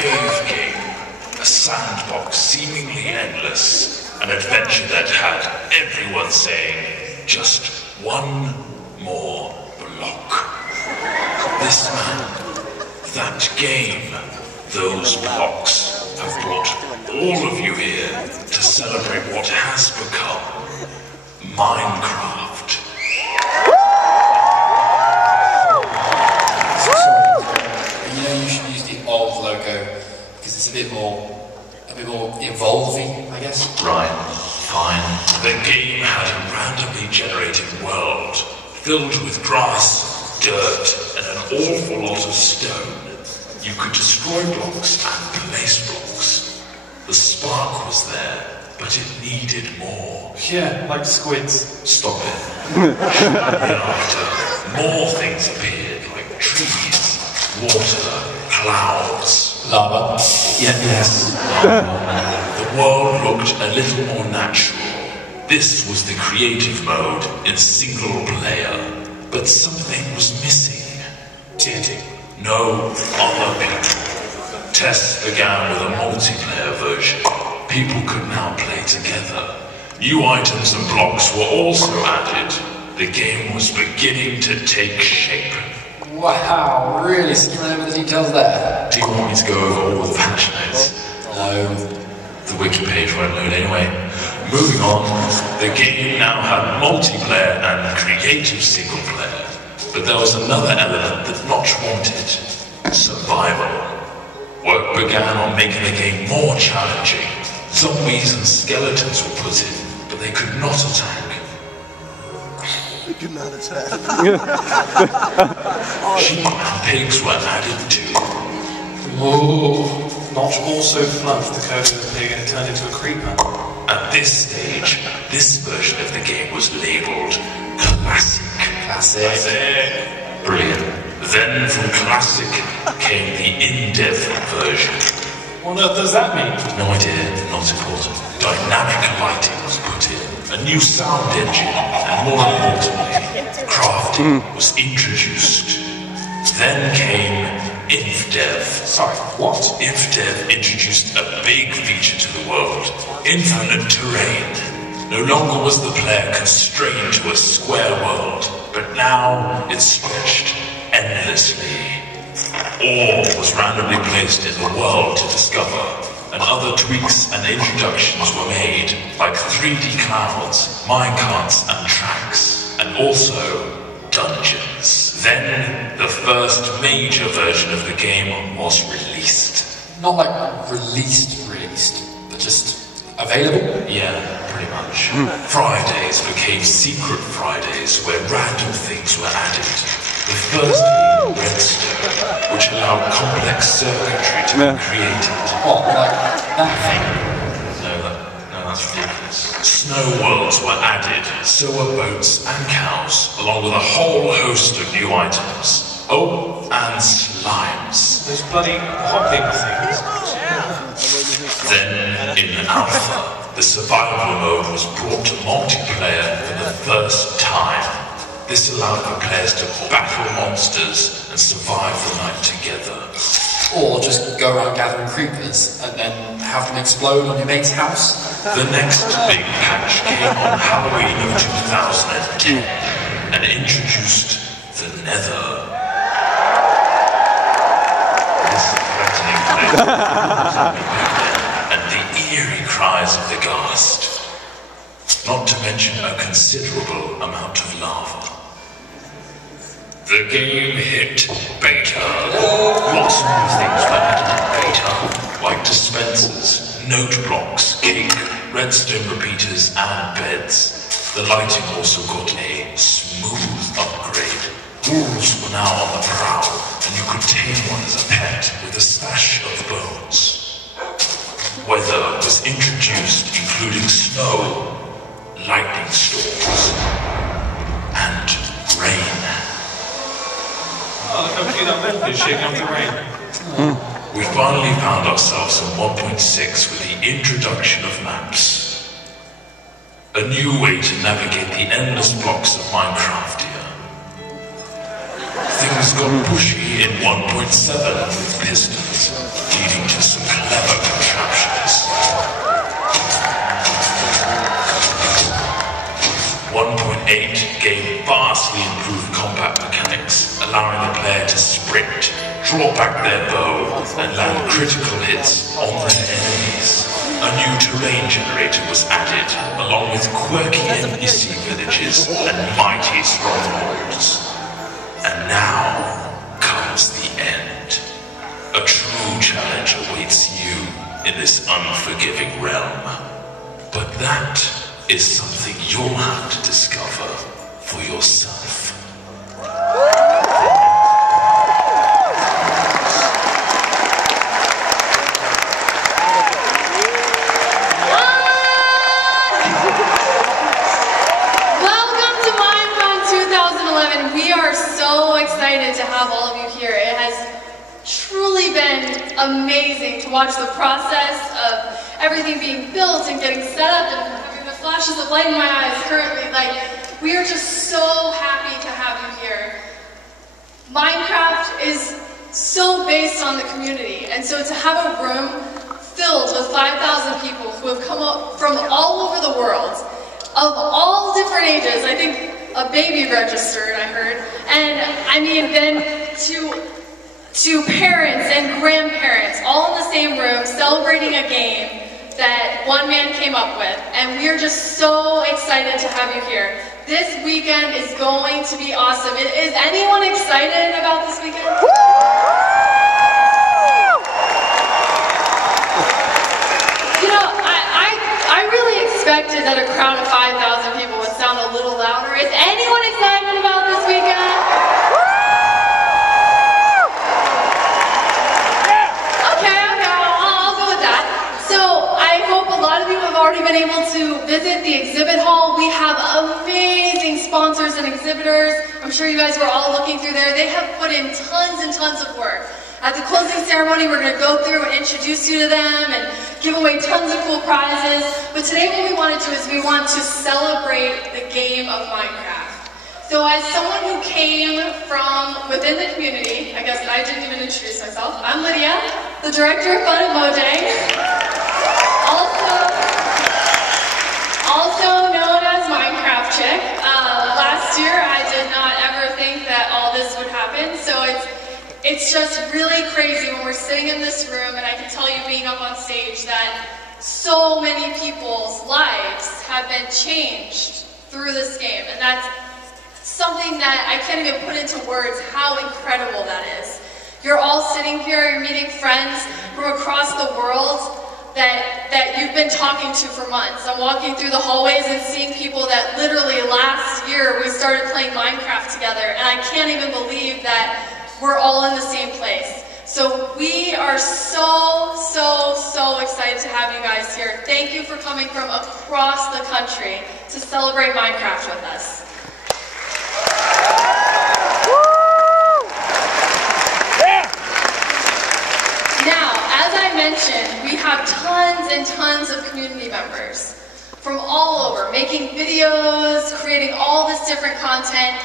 cave game, a sandbox seemingly endless, an adventure that had everyone saying, just one more block. This man, that game, those blocks have brought all of you here to celebrate what has become Minecraft. You should use the old logo because it's a bit more evolving, I guess. Right, fine. The game had a randomly generated world filled with grass, dirt, and an awful lot of stone. You could destroy blocks and place blocks. The spark was there, but it needed more. Yeah, like squids. Stop it. Thereafter, more things appeared, like trees, water, clouds. Lava. Yes, lava. The world looked a little more natural. This was the creative mode in single player. But something was missing. Did no other people. Tests began with a multiplayer version. People could now play together. New items and blocks were also added. The game was beginning to take shape. Wow, really skimming over the details there. Do you want me to go over all the patch notes? No. The wiki page won't load anyway. Moving on, the game now had multiplayer and creative single player. But there was another element that Notch wanted. Survival. Work began on making the game more challenging. Zombies and skeletons were put in, but they could not attack. They could not attack. Sheep and pigs were added too. Whoa. Notch also fluffed the code of the pig and it turned into a creeper. At this stage, this version of the game was labeled Classic. Classic. Brilliant. Then from Classic came the in-dev version. What on earth does that mean? No idea, not important. Dynamic lighting was put in, a new sound engine, and more importantly, crafting was introduced. Then came InfDev. Sorry, what? InfDev introduced a big feature to the world, infinite terrain. No longer was the player constrained to a square world, but now it stretched endlessly. Ore was randomly placed in the world to discover, and other tweaks and introductions were made, like 3D clouds, minecarts and tracks, and also dungeons. Then, the first major version of the game was released. Not like released, but just available? Yeah, pretty much. Fridays became secret Fridays where random things were added. The first being redstone, which allowed complex circuitry to be created. What, like that thing? No, that's ridiculous. Snow worlds were added, so were boats and cows, along with a whole host of new items. Oh, and slimes. Those bloody hopping things. Then, in Alpha, the survival mode was brought to multiplayer for the first time. This allowed the players to battle monsters and survive the night together. Or just go around gathering creepers and then have them explode on your mate's house. The next big patch came on Halloween of 2010 and introduced the Nether. This threatening place and the eerie cries of the ghast. Not to mention a considerable amount of lava. The game hit beta. Lots of new things were added in beta, like dispensers, note blocks, cake, redstone repeaters, and beds. The lighting also got a smooth upgrade. Wolves were now on the prowl, and you could tame one as a pet with a stash of bones. Weather was introduced, including snow, lightning storms, and rain. Oh, look how cute that map is shaking up the rain. We finally found ourselves in 1.6 with the introduction of maps. A new way to navigate the endless blocks of Minecraft here. Things got pushy in 1.7 with pistons, leading draw back their bow and land critical hits on their enemies. A new terrain generator was added, along with quirky NPC villages and mighty strongholds. And now comes the end. A true challenge awaits you in this unforgiving realm. But that is something you'll have to discover for yourself. Welcome to Minecon 2011. We are so excited to have all of you here. It has truly been amazing to watch the process of everything being built and getting set up and having the flashes of light in my eyes currently. We are just so happy to have you here. Minecraft is so based on the community, and so to have a room filled with 5,000 people who have come up from all over the world, of all different ages. I think a baby registered, I heard. And I mean, then to parents and grandparents, all in the same room, celebrating a game that one man came up with. And we are just so excited to have you here. This weekend is going to be awesome. Is anyone excited about this weekend? You know, I really expected that a crowd of 5,000 people would sound a little louder. Is anyone excited about this weekend? Okay, I'll go with that. So I hope a lot of you have already been able to visit the exhibit hall. We have amazing sponsors and exhibitors. I'm sure you guys were all looking through there. They have put in tons and tons of work. At the closing ceremony, we're going to go through and introduce you to them and give away tons of cool prizes. But today what we want to do is we want to celebrate the game of Minecraft. So as someone who came from within the community, I guess I didn't even introduce myself, I'm Lydia, the director of Fun at Mojang. Also known as Minecraft Chick. Last year I did not ever think that all this would happen, so it's just really crazy when we're sitting in this room, and I can tell you being up on stage that so many people's lives have been changed through this game, and that's something that I can't even put into words how incredible that is. You're all sitting here, you're meeting friends from across the world that you've been talking to for months. I'm walking through the hallways and seeing people that literally last year we started playing Minecraft together, and I can't even believe that we're all in the same place. So we are so excited to have you guys here. Thank you for coming from across the country to celebrate Minecraft with us. Now, as I mentioned, we have tons and tons of community members from all over, making videos, creating all this different content,